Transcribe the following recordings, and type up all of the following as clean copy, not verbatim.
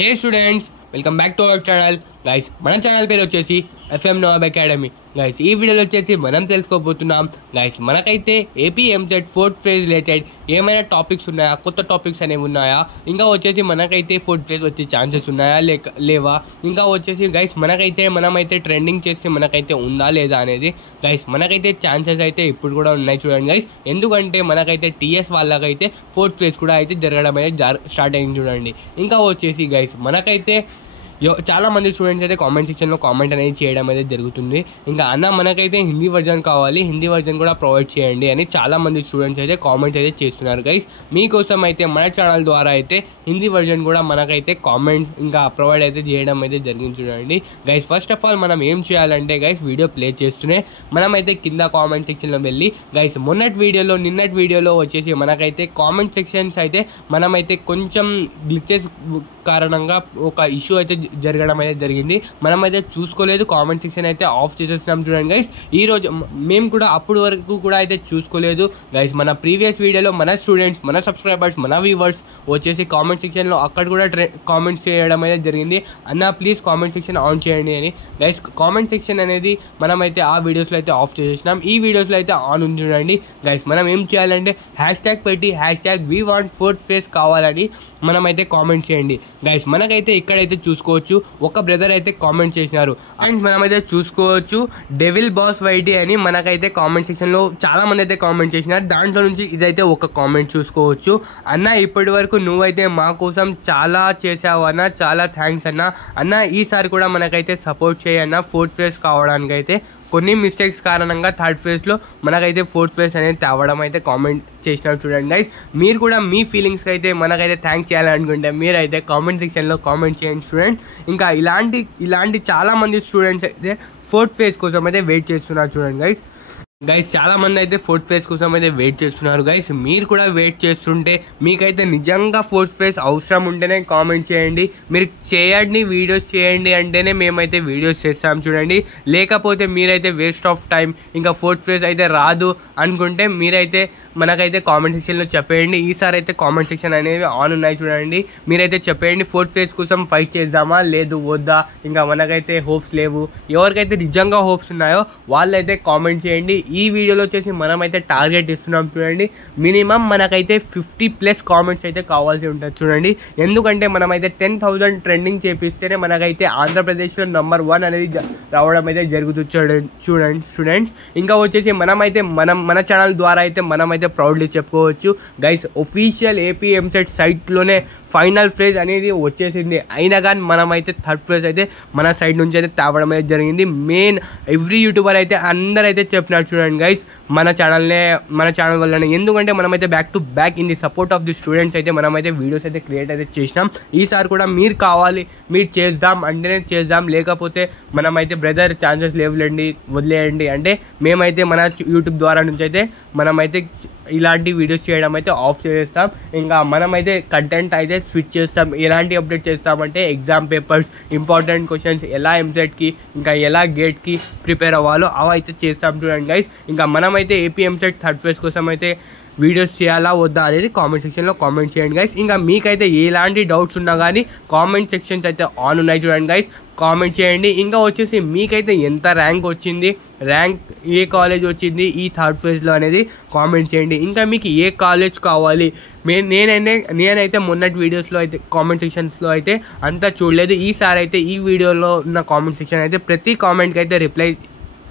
Hey students, welcome back to our channel. Guys, మన channel పేరు వచ్చేసి FM Nawab Academy. గైస్ ఈ వీడియోలో వచ్చేసి మనం తెలుసుకోబోతున్నాం గైస్ మనకైతే AP EAMCET fourth phase related ఏమైనా టాపిక్స్ ఉన్నాయా, కొత్త టాపిక్స్ అనేవి ఉన్నాయా, ఇంకా వచ్చేసి మనకైతే ఫోర్త్ ఫేజ్ వచ్చే ఛాన్సెస్ ఉన్నాయా లేవా, ఇంకా వచ్చేసి గైస్ మనమైతే ట్రెండింగ్ చేస్తే మనకైతే ఉందా లేదా అనేది గైస్ మనకైతే ఛాన్సెస్ అయితే ఇప్పుడు కూడా ఉన్నాయి చూడండి గైస్. ఎందుకంటే మనకైతే టీఎస్ వాళ్ళకైతే ఫోర్త్ ఫేజ్ కూడా అయితే జరగడం అయితే స్టార్ట్ అయింది చూడండి. ఇంకా వచ్చేసి గైస్ మనకైతే చాలా మంది స్టూడెంట్స్ అయితే కామెంట్ సెక్షన్లో కామెంట్ అనేది చేయడం అయితే జరుగుతుంది. ఇంకా అన్న మనకైతే హిందీ వర్జన్ కావాలి, హిందీ వర్జన్ కూడా ప్రొవైడ్ చేయండి అని చాలా మంది స్టూడెంట్స్ అయితే కామెంట్ అయితే చేస్తున్నారు గైస్. మీకోసం అయితే మన ఛానల్ ద్వారా అయితే హిందీ వర్జన్ కూడా మనకైతే కామెంట్ ఇంకా ప్రొవైడ్ అయితే చేయడం అయితే జరిగింది చూడండి గైస్. ఫస్ట్ ఆఫ్ ఆల్ మనం ఏం చేయాలంటే గైస్ వీడియో ప్లే చేస్తూనే మనమైతే కింద కామెంట్ సెక్షన్లో వెళ్ళి గైస్ నిన్నటి వీడియోలో వచ్చేసి మనకైతే కామెంట్ సెక్షన్స్ అయితే మనమైతే కొంచెం గ్లిచెస్ కారణంగా ఒక ఇష్యూ అయితే జరగడం అయితే జరిగింది. మనమైతే చూసుకోలేదు, కామెంట్ సెక్షన్ అయితే ఆఫ్ చేసేసినాం చూడండి గైస్. ఈ రోజు మేము కూడా అప్పుడు వరకు కూడా అయితే చూసుకోలేదు గైస్. మన ప్రీవియస్ వీడియోలో మన స్టూడెంట్స్, మన సబ్స్క్రైబర్స్, మన వ్యూవర్స్ వచ్చేసి కామెంట్ సెక్షన్లో అక్కడ కూడా కామెంట్స్ చేయడం అయితే జరిగింది, అన్న ప్లీజ్ కామెంట్ సెక్షన్ ఆన్ చేయండి అని గైస్. కామెంట్ సెక్షన్ అనేది మనమైతే ఆ వీడియోస్లో అయితే ఆఫ్ చేసేసినాం, ఈ వీడియోస్లో అయితే ఆన్ ఉంది చూడండి గైస్. మనం ఏం చేయాలంటే హ్యాష్ పెట్టి #we want fourth phase కావాలని మనమైతే కామెంట్ చేయండి గైస్. మనకైతే ఇక్కడైతే చూసుకోవచ్చు ఒక బ్రదర్ అయితే కామెంట్ చేసినారు అండ్ మనమైతే చూసుకోవచ్చు డెవిల్ బాస్ వైటీ అని మనకైతే కామెంట్ సెక్షన్ లో చాలా మంది అయితే కామెంట్ చేసినారు. దాంట్లో నుంచి ఇదైతే ఒక కామెంట్ చూసుకోవచ్చు. అన్న ఇప్పటి వరకు నువ్వైతే మా కోసం చాలా చేసావు అన్న, చాలా థ్యాంక్స్ అన్న ఈసారి కూడా మనకైతే సపోర్ట్ చేయన్న ఫోర్త్ ఫేజ్ కావడానికి అయితే కొన్ని మిస్టేక్స్ కారణంగా థర్డ్ ఫేజ్లో మనకైతే ఫోర్త్ ఫేజ్ అనేది తేవడం అయితే కామెంట్ చేసినారు చూడండి గైస్. మీరు కూడా మీ ఫీలింగ్స్కి అయితే మనకైతే థ్యాంక్స్ చేయాలనుకుంటే మీరైతే కామెంట్ సెక్షన్లో కామెంట్ చేయండి స్టూడెంట్స్. ఇంకా ఇలాంటి చాలా మంది స్టూడెంట్స్ అయితే ఫోర్త్ ఫేజ్ కోసం అయితే వెయిట్ చేస్తున్నారు చూడండి గైస్. చాలా మంది అయితే ఫోర్త్ ఫేజ్ కోసం అయితే వెయిట్ చేస్తున్నారు గైస్. మీరు కూడా వెయిట్ చేస్తుంటే మీకైతే నిజంగా ఫోర్త్ ఫేజ్ అవసరం ఉంటేనే కామెంట్ చేయండి. మీరు చేయండి, వీడియోస్ చేయండి అంటేనే మేమైతే వీడియోస్ చేస్తాం చూడండి. లేకపోతే మీరైతే వేస్ట్ ఆఫ్ టైం, ఇంకా ఫోర్త్ ఫేజ్ అయితే రాదు అనుకుంటే మీరైతే మనకైతే కామెంట్ సెక్షన్లో చెప్పేయండి. ఈసారి అయితే కామెంట్ సెక్షన్ అనేవి ఆన్ ఉన్నాయి చూడండి. మీరైతే చెప్పేయండి ఫోర్త్ ఫేజ్ కోసం ఫైట్ చేద్దామా లేదు వద్దా, ఇంకా మనకైతే హోప్స్ లేవు. ఎవరికైతే నిజంగా హోప్స్ ఉన్నాయో వాళ్ళైతే కామెంట్ చేయండి. ఈ వీడియోలో వచ్చేసి మనమైతే టార్గెట్ ఇస్తున్నాం చూడండి. మినిమం మనకైతే 50+ కామెంట్స్ అయితే కావాల్సి ఉంటుంది చూడండి. ఎందుకంటే మనమైతే 10,000 ట్రెండింగ్ చేపిస్తేనే మనకైతే ఆంధ్రప్రదేశ్లో నెంబర్ 1 అనేది రావడం అయితే జరుగుతుంది చూడండి స్టూడెంట్స్. ఇంకా వచ్చేసి మనమైతే మన ఛానల్ ద్వారా అయితే మనమైతే ప్రౌడ్లీ చెప్పుకోవచ్చు గైస్. ఒఫీషియల్ ఏపీ ఎంసెట్ సైట్లోనే ఫైనల్ ఫేజ్ అనేది వచ్చేసింది. అయినా కానీ మనమైతే థర్డ్ ఫేజ్ అయితే మన సైడ్ నుంచి అయితే తేవడం అయితే జరిగింది. మెయిన్ ఎవ్రీ యూట్యూబర్ అయితే అందరైతే చెప్పినారు చూడండి గైస్ మన ఛానల్ వల్లనే. ఎందుకంటే మనమైతే back to back in the support of the students అయితే మనమైతే వీడియోస్ అయితే క్రియేట్ అయితే చేసినాం. ఈసారి కూడా మీరు కావాలి, మీరు చేద్దాం అంటేనే చేద్దాం, లేకపోతే మనమైతే బ్రదర్ ఛాన్సెస్ లేవులేండి వదిలేయండి అంటే మేమైతే మన యూట్యూబ్ ద్వారా నుంచి అయితే మనమైతే ఇలాంటి వీడియోస్ చేయడం అయితే ఆఫ్ చేస్తాం. ఇంకా మనమైతే కంటెంట్ అయితే స్విచ్ చేస్తాం. ఎలాంటి అప్డేట్ చేస్తామంటే ఎగ్జామ్ పేపర్స్, ఇంపార్టెంట్ క్వశ్చన్స్, ఎలా ఎంసెట్కి ఇంకా ఎలా గేట్కి ప్రిపేర్ అవ్వాలో అవి అయితే చేస్తాం చూడండి గైస్. ఇంకా మనమైతే ఏపీ ఎంసెట్ థర్డ్ ఫేజ్ కోసం అయితే వీడియోస్ చేయాలా వద్దా అనేది కామెంట్ సెక్షన్లో కామెంట్ చేయండి గైస్. ఇంకా మీకైతే ఎలాంటి డౌట్స్ ఉన్నా కానీ కామెంట్ సెక్షన్స్ అయితే ఆన్ ఉన్నాయి చూడండి గైస్, కామెంట్ చేయండి. ఇంకా వచ్చేసి మీకైతే ఎంత ర్యాంక్ వచ్చింది, ర్యాంక్ ఏ కాలేజ్ వచ్చింది ఈ థర్డ్ ఫేజ్లో అనేది కామెంట్ చేయండి. ఇంకా మీకు ఏ కాలేజ్ కావాలి, నేనైతే మొన్నటి వీడియోస్లో అయితే కామెంట్ సెక్షన్స్లో అయితే అంతా చూడలేదు. ఈసారి అయితే ఈ వీడియోలో ఉన్న కామెంట్ సెక్షన్ అయితే ప్రతి కామెంట్కి అయితే రిప్లై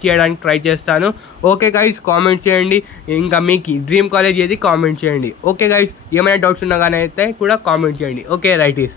చేయడానికి ట్రై చేస్తాను. ఓకే గైస్, కామెంట్ చేయండి. ఇంకా మీకు డ్రీమ్ కాలేజ్ ఏది కామెంట్ చేయండి. ఓకే గైస్, ఏమైనా డౌట్స్ ఉన్నా కానీ అయితే కూడా కామెంట్ చేయండి. Okay right is